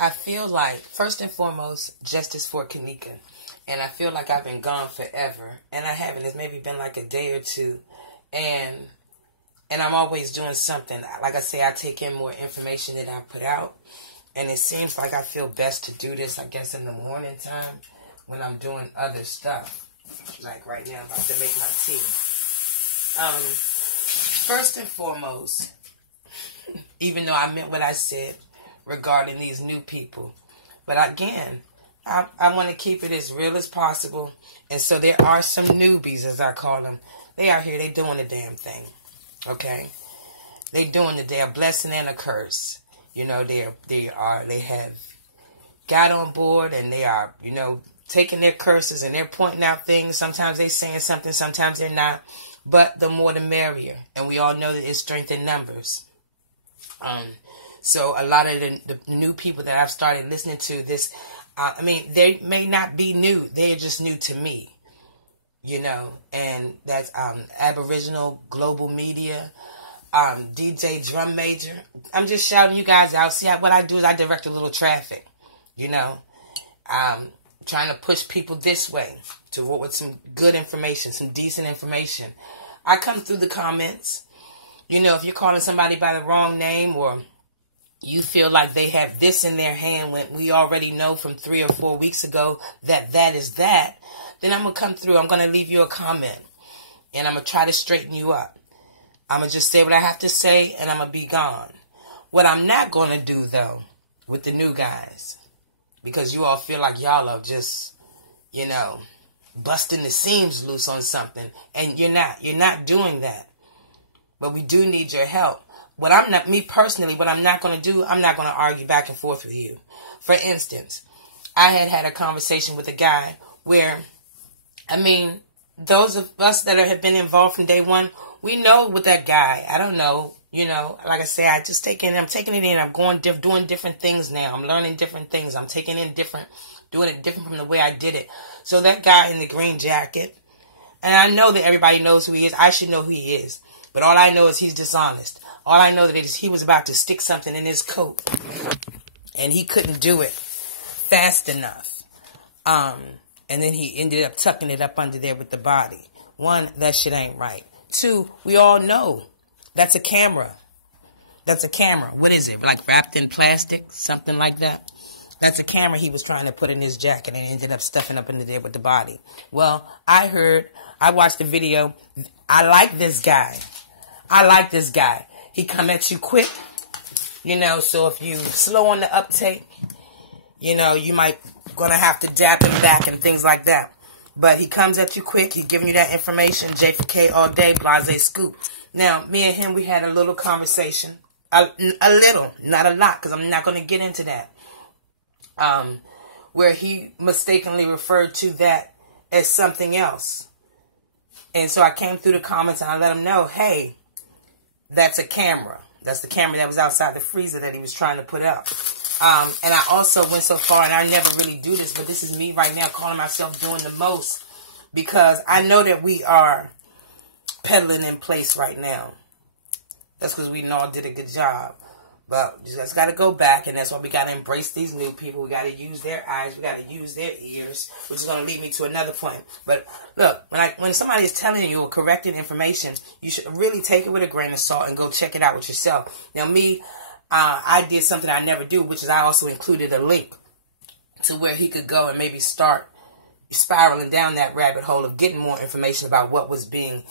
I feel like, first and foremost, justice for KENNEKA. And I feel like I've been gone forever. And I haven't. It's maybe been like a day or two. And I'm always doing something. Like I say, I take in more information than I put out. And it seems like I feel best to do this, I guess, in the morning time when I'm doing other stuff. Like right now, I'm about to make my tea. First and foremost, even though I meant what I said regarding these new people, but again, I want to keep it as real as possible. And so there are some newbies, as I call them. They out here, they doing the damn thing. Okay? They doing they're a blessing and a curse. You know, they have got on board, and they are, you know, taking their curses and they're pointing out things. Sometimes they're saying something, sometimes they're not. But the more the merrier. And we all know that it's strength in numbers. So a lot of the new people that I've started listening to this, I mean, they may not be new. They're just new to me, you know. And that's Aboriginal Global Media, DJ Drum Major. I'm just shouting you guys out. See, what I do is I direct a little traffic, you know. Trying to push people this way with some good information, some decent information. I come through the comments. You know, if you're calling somebody by the wrong name, or you feel like they have this in their hand when we already know from 3 or 4 weeks ago that that is that, then I'm going to come through. I'm going to leave you a comment, and I'm going to try to straighten you up. I'm going to just say what I have to say, and I'm going to be gone. What I'm not going to do, though, with the new guys, because you all feel like y'all are just, you know, busting the seams loose on something, and you're not doing that. But we do need your help. Me personally, what I'm not going to do, I'm not going to argue back and forth with you. For instance, I had a conversation with a guy where, I mean, those of us that have been involved from day one, we know with that guy, I don't know, you know, like I say, I'm taking it in, I'm doing different things now. I'm learning different things. I'm taking in doing it different from the way I did it. So that guy in the green jacket, and I know that everybody knows who he is. I should know who he is. But all I know is he's dishonest. All I know that is he was about to stick something in his coat, and he couldn't do it fast enough. And then he ended up tucking it up under there with the body. 1, that shit ain't right. 2, we all know that's a camera. That's a camera. What is it? Like wrapped in plastic? Something like that? That's a camera he was trying to put in his jacket and ended up stuffing up into there with the body. Well, I watched the video. I like this guy. He come at you quick, you know, so if you slow on the uptake, you know, you might gonna have to dap him back and things like that. But he comes at you quick. He giving you that information. J4k all day, blase scoop. Now, me and him, we had a little conversation. A little, not a lot, because I'm not going to get into that. Where he mistakenly referred to that as something else. And so I came through the comments and I let him know, hey, that's a camera. That's the camera that was outside the freezer that he was trying to put up. And I also went so far, and I never really do this, but this is me right now calling myself doing the most, because I know that we are peddling in place right now. That's because we all did a good job. But you just got to go back, and that's why we got to embrace these new people. We got to use their eyes. We got to use their ears, which is going to lead me to another point. But look, when somebody is telling you corrected information, you should really take it with a grain of salt and go check it out with yourself. Now, me, I did something I never do, which is I also included a link to where he could go and maybe start spiraling down that rabbit hole of getting more information about what was being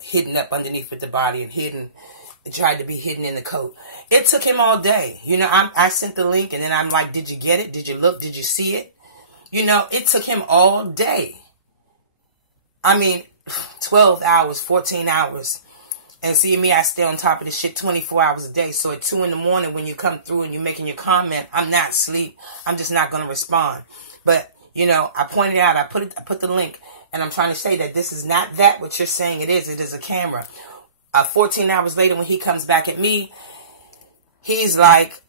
hidden up underneath with the body and tried to be hidden in the coat. It took him all day. You know, I sent the link, and then I'm like, did you get it? Did you look? Did you see it? You know, it took him all day. I mean, 12 hours, 14 hours. And see me, I stay on top of this shit 24 hours a day. So at 2 in the morning when you come through and you're making your comment, I'm not asleep. I'm just not going to respond. But, you know, I pointed out, I put the link, and I'm trying to say that this is not that what you're saying it is. It is a camera. 14 hours later when he comes back at me, he's like,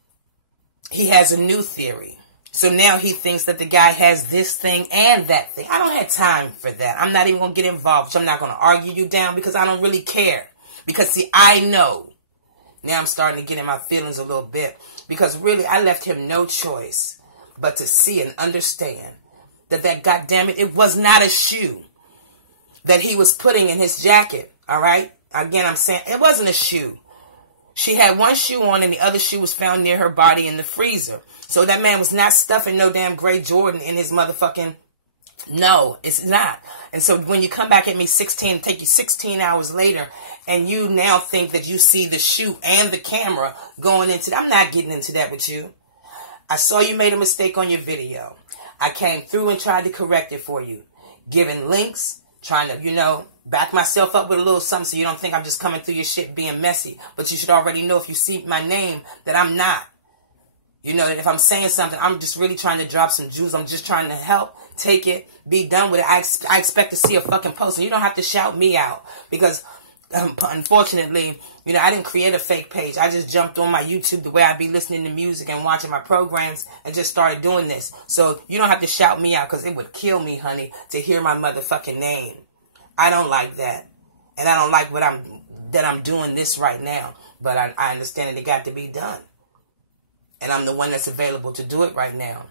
he has a new theory. So now he thinks that the guy has this thing and that thing. I don't have time for that. I'm not even going to get involved. So I'm not going to argue you down because I don't really care. Because, see, I know Now I'm starting to get in my feelings a little bit. Because really, I left him no choice but to see and understand that goddammit, it was not a shoe that he was putting in his jacket. All right? Again, I'm saying it wasn't a shoe. She had one shoe on and the other shoe was found near her body in the freezer. So that man was not stuffing no damn gray Jordan in his motherfucking... No, it's not. And so when you come back at me take you 16 hours later, and you now think that you see the shoe and the camera going into... I'm not getting into that with you. I saw you made a mistake on your video. I came through and tried to correct it for you. Giving links, trying to, back myself up with a little something so you don't think I'm just coming through your shit being messy. But you should already know if you see my name that I'm not. That if I'm saying something, I'm just really trying to drop some juice. I'm just trying to help, take it, be done with it. I expect to see a fucking post. And you don't have to shout me out. Because, unfortunately, I didn't create a fake page. I just jumped on my YouTube the way I be listening to music and watching my programs and just started doing this. So you don't have to shout me out because it would kill me, honey, to hear my motherfucking name. I don't like that. And I don't like that I'm doing this right now. But I understand that it got to be done. And I'm the one that's available to do it right now.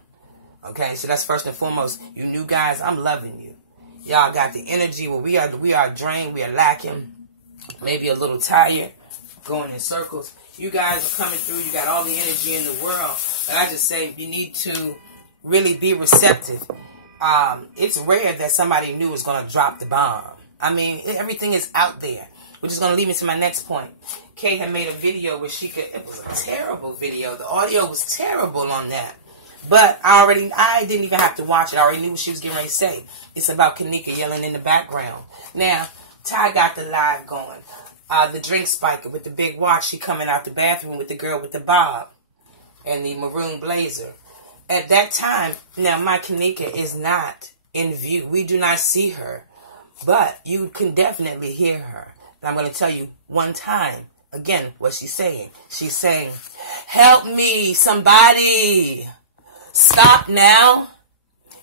Okay, so that's first and foremost. You new guys, I'm loving you. Y'all got the energy where we are drained, we are lacking, maybe a little tired, going in circles. You guys are coming through, you got all the energy in the world. But I just say you need to really be receptive. It's rare that somebody new is going to drop the bomb. I mean, everything is out there. Which is going to lead me to my next point. Kay had made a video where it was a terrible video. The audio was terrible on that. But I didn't even have to watch it. I already knew what she was getting ready to say. It's about KENNEKA yelling in the background. Now, Ty got the live going. The drink spiker with the big watch. She coming out the bathroom with the girl with the bob and the maroon blazer. At that time, now my KENNEKA is not in view. We do not see her. But you can definitely hear her. And I'm going to tell you one time, again, what she's saying. She's saying, help me, somebody. Stop now.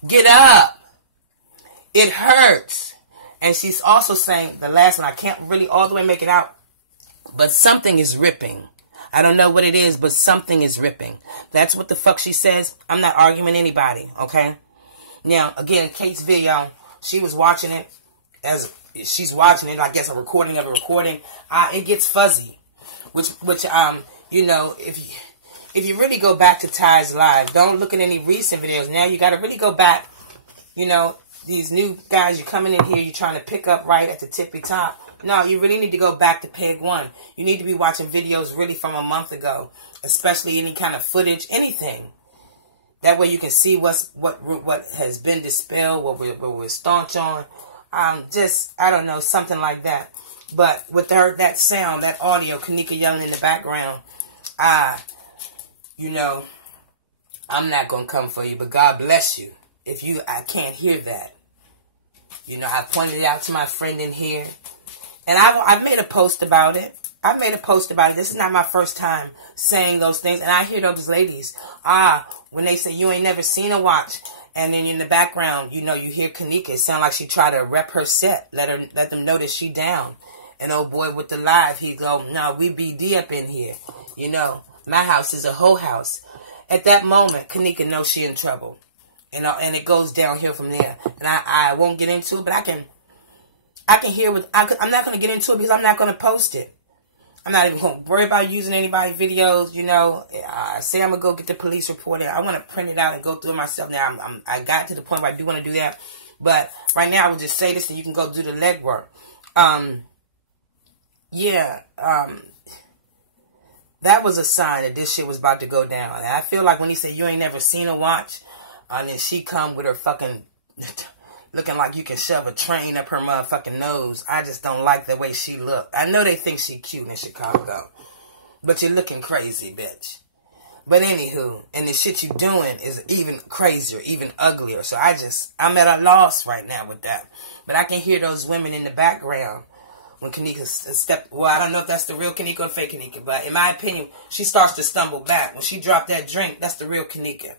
Get up. It hurts. And she's also saying, the last one, I can't really all the way make it out, but something is ripping. I don't know what it is, but something is ripping. That's what the fuck she says. I'm not arguing anybody, okay? Now, again, Kate's video, she was watching it as... She's watching it, I guess a recording of a recording. It gets fuzzy, which if you really go back to Ty's live, don't look at any recent videos. Now you got to really go back. These new guys, you're coming in here, you're trying to pick up right at the tippy top. No, you really need to go back to peg one. You need to be watching videos really from a month ago, especially any kind of footage, anything. That way you can see what has been dispelled, what we're staunch on. I don't know, something like that. But with that sound, that audio, KENNEKA yelling in the background, I'm not going to come for you, but God bless you. I can't hear that. I pointed it out to my friend in here. And I've made a post about it. This is not my first time saying those things. And I hear those ladies, when they say, you ain't never seen a watch. And then in the background, you hear KENNEKA. It sound like she tried to rep her set. Let them know that she down. And old boy with the live, he go, no, we BD up in here. My house is a whole house. At that moment, KENNEKA knows she in trouble. And it goes downhill from there. And I won't get into it, but I can hear I'm not going to get into it because I'm not going to post it. I'm not even going to worry about using anybody's videos, say I'm going to go get the police report. I want to print it out and go through it myself. Now, I got to the point where I do want to do that. But right now, I will just say this and you can go do the legwork. That was a sign that this shit was about to go down. And I feel like when he said, you ain't never seen a watch, and then she come with her fucking... looking like you can shove a train up her motherfucking nose. I just don't like the way she look. I know they think she cute in Chicago. But you're looking crazy, bitch. But anywho, and the shit you doing is even crazier, even uglier. So I'm at a loss right now with that. But I can hear those women in the background when KENNEKA well, I don't know if that's the real KENNEKA or fake KENNEKA. But in my opinion, she starts to stumble back. When she dropped that drink, that's the real KENNEKA.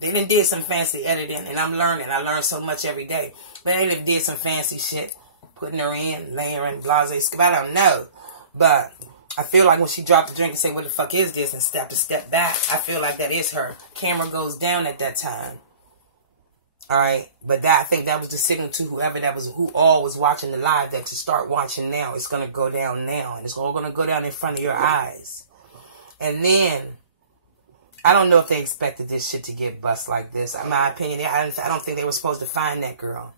They done did some fancy editing, and I'm learning. I learn so much every day. But they did some fancy shit, putting her in, layering, blase, I don't know. But I feel like when she dropped the drink and said, what the fuck is this? And stepped a step back, I feel like that is her. Camera goes down at that time. Alright? But that, I think that was the signal to whoever that was, who all was watching the live, that to start watching now. It's going to go down now. And it's all going to go down in front of your eyes. And then, I don't know if they expected this shit to get bust like this. In my opinion, I don't think they were supposed to find that girl.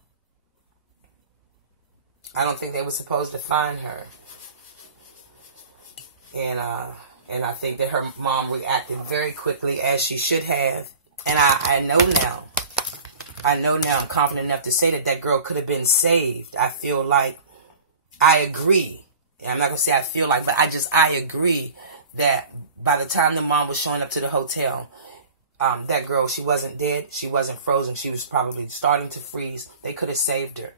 I don't think they were supposed to find her. And I think that her mom reacted very quickly, as she should have. And I know now, I'm confident enough to say that that girl could have been saved. I feel like, I agree. And I'm not going to say I feel like, but I agree that by the time the mom was showing up to the hotel, that girl, she wasn't dead. She wasn't frozen. She was probably starting to freeze. They could have saved her.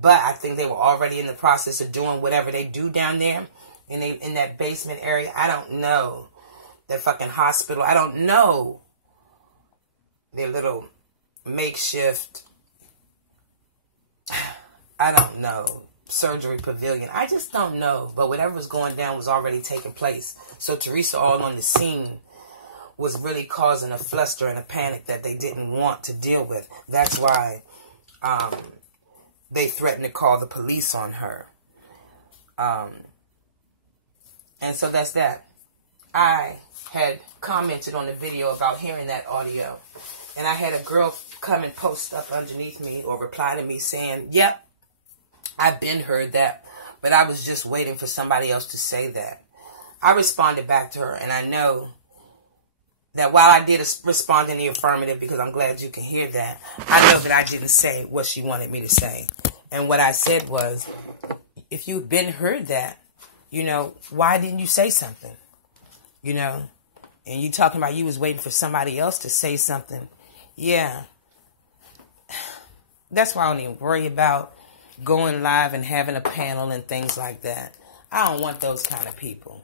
But I think they were already in the process of doing whatever they do down there. In that basement area. I don't know. That fucking hospital. I don't know. Their little makeshift, I don't know, surgery pavilion. I just don't know. But whatever was going down was already taking place. So Teresa all on the scene was really causing a fluster and a panic that they didn't want to deal with. That's why they threatened to call the police on her. And so that's that. I had commented on the video about hearing that audio. And I had a girl come and post up underneath me or reply to me saying, yep, I've been heard that. But I was just waiting for somebody else to say that. I responded back to her. And I know that while I did respond in the affirmative, because I'm glad you can hear that, I know that I didn't say what she wanted me to say. And what I said was, if you've been heard that, you know, why didn't you say something? You know, and you talking about you was waiting for somebody else to say something. Yeah. That's why I don't even worry about going live and having a panel and things like that. I don't want those kind of people.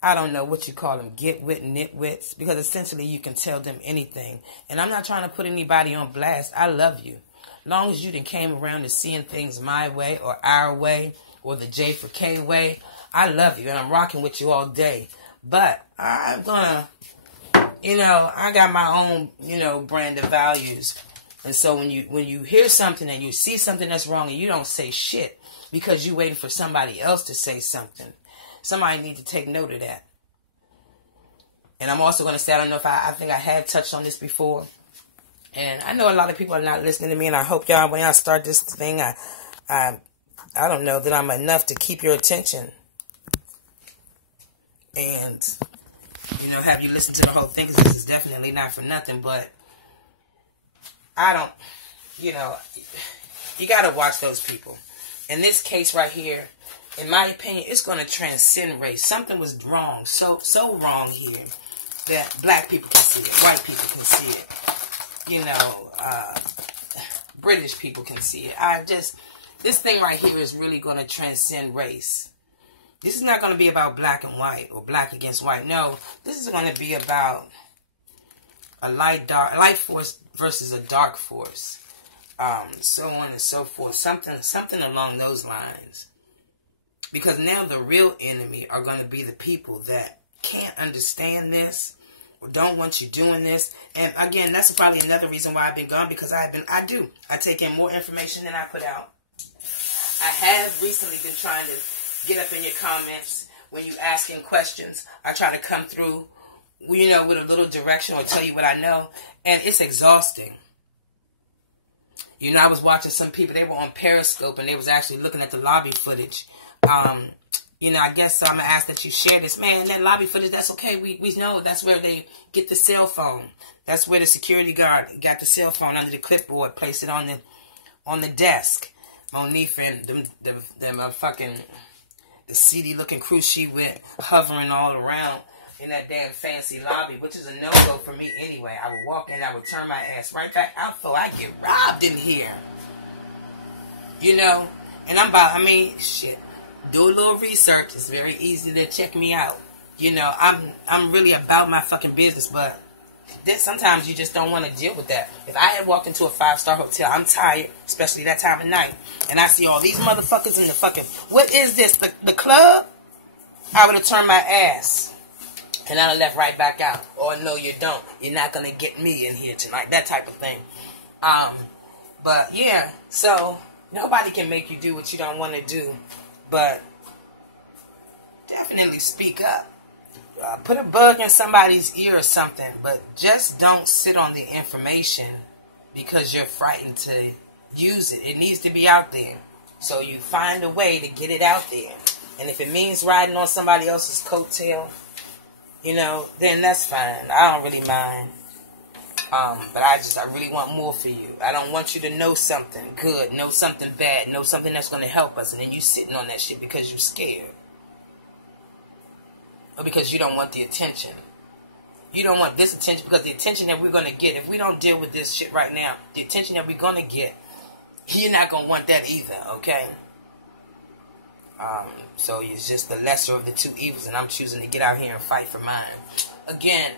I don't know what you call them, get-wit, nitwits, because essentially you can tell them anything. And I'm not trying to put anybody on blast. I love you. As long as you done came around to seeing things my way or our way, or the J4k way, I love you, and I'm rocking with you all day. But I'm gonna, you know, I got my own, you know, brand of values. And so when you hear something and you see something that's wrong and you don't say shit because you're waiting for somebody else to say something, somebody need to take note of that. And I'm also going to say, I don't know if I think I had touched on this before. And I know a lot of people are not listening to me, and I hope y'all, when I start this thing, I don't know that I'm enough to keep your attention and, you know, have you listen to the whole thing, because this is definitely not for nothing. But I don't, you know, you got to watch those people. In this case right here, in my opinion, it's going to transcend race. Something was wrong, so wrong here, that black people can see it, white people can see it, you know, British people can see it. This thing right here is really going to transcend race. This is not going to be about black and white or black against white. No, this is going to be about a light force versus a dark force. So on and so forth. Something along those lines. Because now the real enemy are going to be the people that can't understand this or don't want you doing this. And again, that's probably another reason why I've been gone, because I take in more information than I put out. I have recently been trying to get up in your comments when you asking questions. I try to come through, you know, with a little direction or tell you what I know. And it's exhausting. You know, I was watching some people, they were on Periscope and they was actually looking at the lobby footage. You know, I guess I'm going to ask that you share this. Man, that lobby footage, that's okay. We know that's where they get the cell phone. That's where the security guard got the cell phone under the clipboard, placed it on the desk. Monifa and them fucking, the seedy looking cruise she went hovering all around in that damn fancy lobby, which is a no-go for me anyway. I would walk in, I would turn my ass right back out before I get robbed in here. You know? And shit. Do a little research. It's very easy to check me out. You know, I'm really about my fucking business, but sometimes you just don't want to deal with that. If I had walked into a 5-star hotel, I'm tired, especially that time of night, and I see all these motherfuckers in the fucking, what is this, the club? I would have turned my ass. And I'd have left right back out. Or no, you don't. You're not going to get me in here tonight. That type of thing. But yeah, so nobody can make you do what you don't want to do. But definitely speak up. Put a bug in somebody's ear or something. But just don't sit on the information because you're frightened to use it. It needs to be out there. So you find a way to get it out there. And if it means riding on somebody else's coattail, you know, then that's fine. I don't really mind. But I really want more for you. I don't want you to know something good, know something bad, know something that's going to help us. And then you sitting on that shit because you're scared. Or because you don't want the attention. You don't want this attention because the attention that we're going to get, if we don't deal with this shit right now, the attention that we're going to get, you're not going to want that either, okay? So it's just the lesser of the two evils, and I'm choosing to get out here and fight for mine. Again,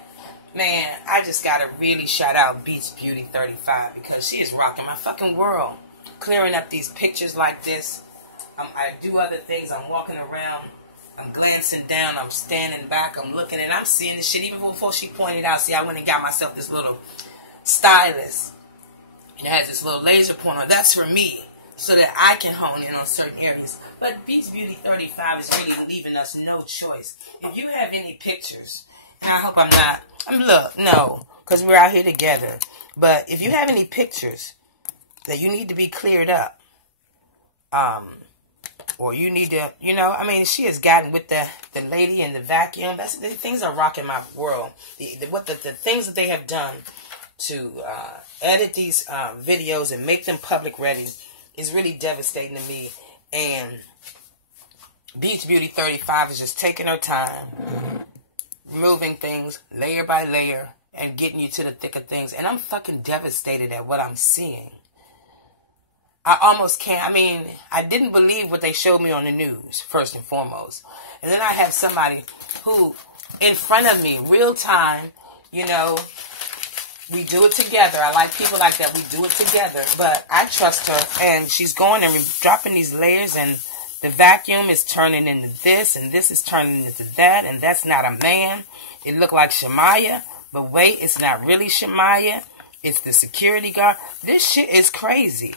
man, I just got to really shout out Beats Beauty 35 because she is rocking my fucking world. Clearing up these pictures like this. I do other things. I'm walking around. I'm glancing down. I'm standing back. I'm looking, and I'm seeing this shit. Even before she pointed out, see, I went and got myself this little stylus. And it has this little laser pointer. That's for me, so that I can hone in on certain areas. But Beats Beauty 35 is really leaving us no choice. If you have any pictures, and I hope I'm not, look, no, because we're out here together. But if you have any pictures that you need to be cleared up, or you need to, you know, I mean, she has gotten with the lady in the vacuum. The things are rocking my world. The things that they have done to edit these videos and make them public ready is really devastating to me. And Beats Beauty 35 is just taking her time, removing things layer by layer, and getting you to the thick of things. And I'm fucking devastated at what I'm seeing. I almost can't. I mean, I didn't believe what they showed me on the news, first and foremost. And then I have somebody who, in front of me, real time, you know, we do it together. I like people like that. We do it together. But I trust her. And she's going and dropping these layers. And the vacuum is turning into this. And this is turning into that. And that's not a man. It looked like Shemaya. But wait, it's not really Shemaya. It's the security guard. This shit is crazy.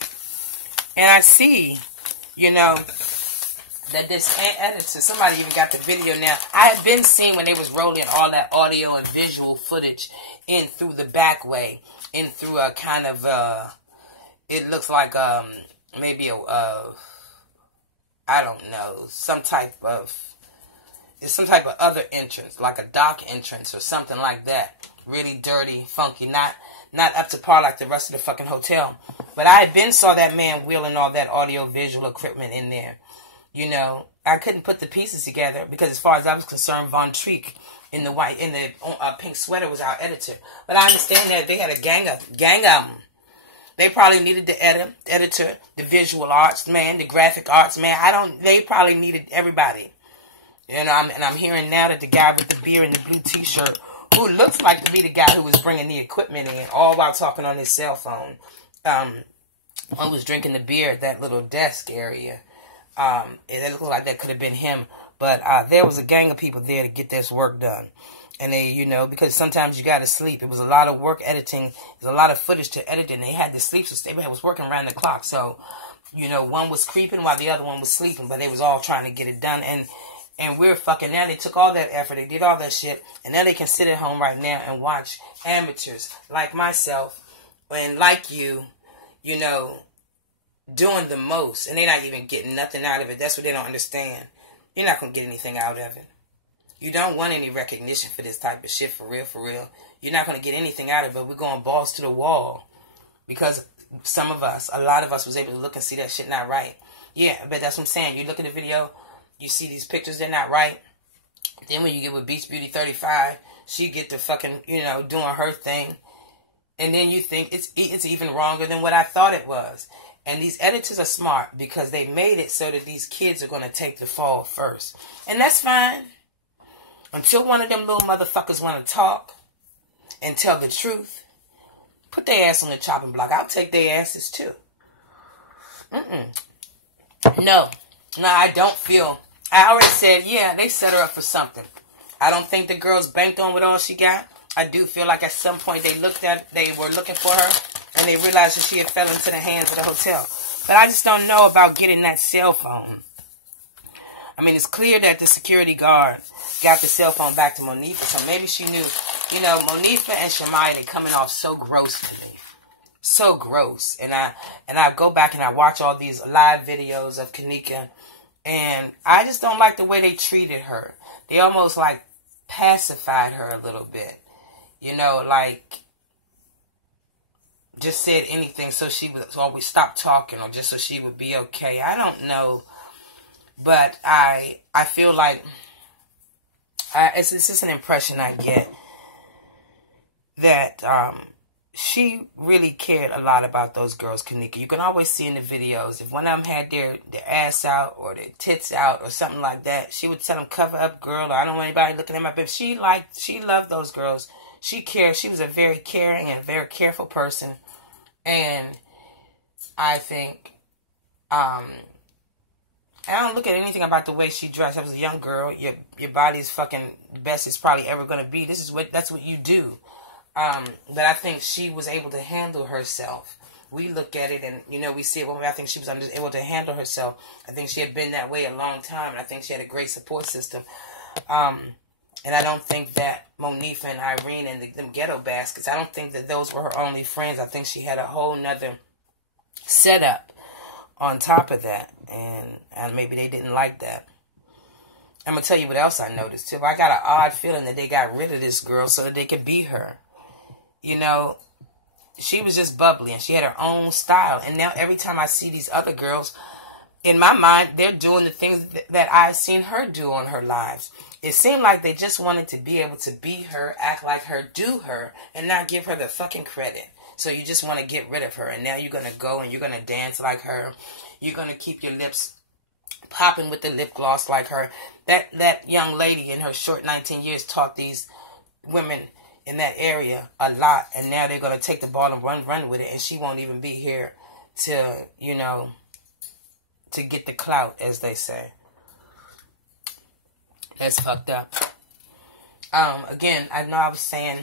And I see, you know, that this editor, somebody even got the video now. I had been seeing when they was rolling all that audio and visual footage in through the back way, in through a kind of, it looks like maybe a, I don't know, some type of other entrance, like a dock entrance or something like that. Really dirty, funky, not up to par like the rest of the fucking hotel. But I had been saw that man wheeling all that audio visual equipment in there. You know, I couldn't put the pieces together because as far as I was concerned, Von Treek in the pink sweater was our editor. But I understand that they had a gang of them. They probably needed the editor, the visual arts man, the graphic arts man. They probably needed everybody. You know, I'm hearing now that the guy with the beard and the blue t-shirt, who looks like to be the guy who was bringing the equipment in, all while talking on his cell phone, who was drinking the beer at that little desk area. It looked like that could have been him. But there was a gang of people there to get this work done. And they, you know, because sometimes you got to sleep. It was a lot of work editing. There's a lot of footage to edit, and they had to sleep. So they was working around the clock. So, you know, one was creeping while the other one was sleeping. But they was all trying to get it done. And we're fucking now. They took all that effort. They did all that shit. And now they can sit at home right now and watch amateurs like myself and like you know, doing the most. And they're not even getting nothing out of it. That's what they don't understand. You're not going to get anything out of it. You don't want any recognition for this type of shit, for real, for real. You're not going to get anything out of it, but we're going balls to the wall. Because some of us, a lot of us was able to look and see that shit not right. Yeah, but that's what I'm saying. You look at the video, you see these pictures, they're not right. Then when you get with Beats Beauty 35, she get to fucking, you know, doing her thing. And then you think it's even wronger than what I thought it was. And these editors are smart because they made it so that these kids are going to take the fall first. And that's fine. Until one of them little motherfuckers want to talk and tell the truth, put their ass on the chopping block. I'll take their asses too. No, I don't feel I already said, yeah, they set her up for something. I don't think the girls banked on with all she got. I do feel like at some point they were looking for her, and they realized that she had fell into the hands of the hotel. But I just don't know about getting that cell phone. I mean, it's clear that the security guard got the cell phone back to Monifa, so maybe she knew. You know, Monifa and Shemaya, they coming off so gross to me. So gross. And I go back and I watch all these live videos of KENNEKA, and I just don't like the way they treated her. They almost like pacified her a little bit. You know, like just said anything so she would always stop talking, or just so she would be okay. I don't know. But I feel like it's just an impression I get that she really cared a lot about those girls, KENNEKA. You can always see in the videos, if one of them had their ass out or their tits out or something like that, she would tell them, cover up, girl, or I don't want anybody looking at my baby. She loved those girls. She cared. She was a very caring and very careful person. And I think, I don't look at anything about the way she dressed. I was a young girl. Your body's fucking best it's probably ever going to be. That's what you do. But I think she was able to handle herself. We look at it and, you know, we see it. I think she was able to handle herself. I think she had been that way a long time. And I think she had a great support system. And I don't think that Monifa and Irene and them ghetto baskets, I don't think that those were her only friends. I think she had a whole nother setup on top of that. And maybe they didn't like that. I'm going to tell you what else I noticed, too. I got an odd feeling that they got rid of this girl so that they could be her. You know, she was just bubbly and she had her own style. And now every time I see these other girls, in my mind, they're doing the things that I've seen her do on her lives. It seemed like they just wanted to be able to be her, act like her, do her, and not give her the fucking credit. So you just want to get rid of her. And now you're going to go and you're going to dance like her. You're going to keep your lips popping with the lip gloss like her. That young lady in her short 19 years taught these women in that area a lot. And now they're going to take the ball and run with it. And she won't even be here to, you know, to get the clout, as they say. That's fucked up. Again, I know I was saying,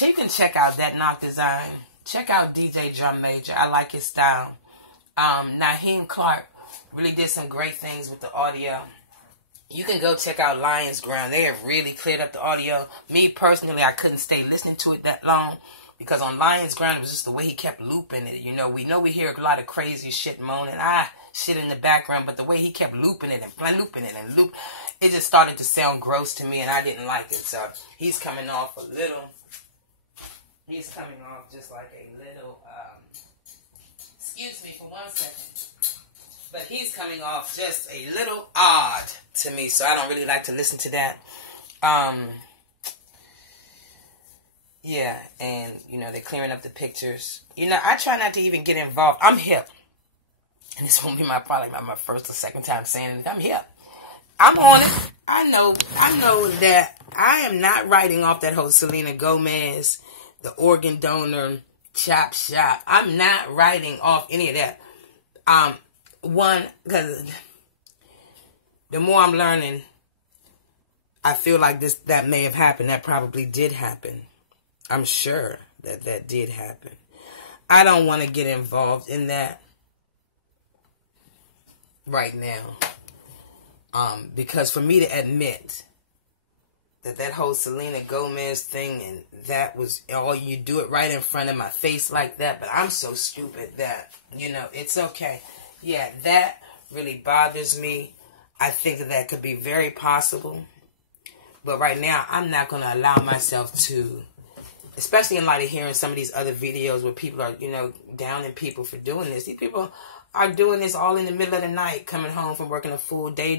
you can check out That Knock Design. Check out DJ Drum Major. I like his style. Naheem Clark really did some great things with the audio. You can go check out Lions Ground. They have really cleared up the audio. Me, personally, I couldn't stay listening to it that long. Because on Lions Ground, it was just the way he kept looping it. You know we hear a lot of crazy shit moaning. Shit in the background. But the way he kept looping it and looping it and loop, it just started to sound gross to me. And I didn't like it. So he's coming off a little. He's coming off just like a little. Excuse me for 1 second. But he's coming off just a little odd to me. So I don't really like to listen to that. Yeah, and, you know, they're clearing up the pictures. You know, I try not to even get involved. I'm hip. And this won't be probably my first or second time saying it. I'm hip. I'm on it. I know that I am not writing off that whole Selena Gomez, the organ donor, chop shop. I'm not writing off any of that. One, because the more I'm learning, I feel like that may have happened. That probably did happen. I'm sure that did happen. I don't want to get involved in that right now. Because for me to admit that whole Selena Gomez thing, and that was all, you do it right in front of my face like that, but I'm so stupid that, you know, it's okay. Yeah, that really bothers me. I think that could be very possible. But right now, I'm not going to allow myself to, especially in light of hearing some of these other videos where people are, you know, downing people for doing this. These people are doing this all in the middle of the night, coming home from working a full day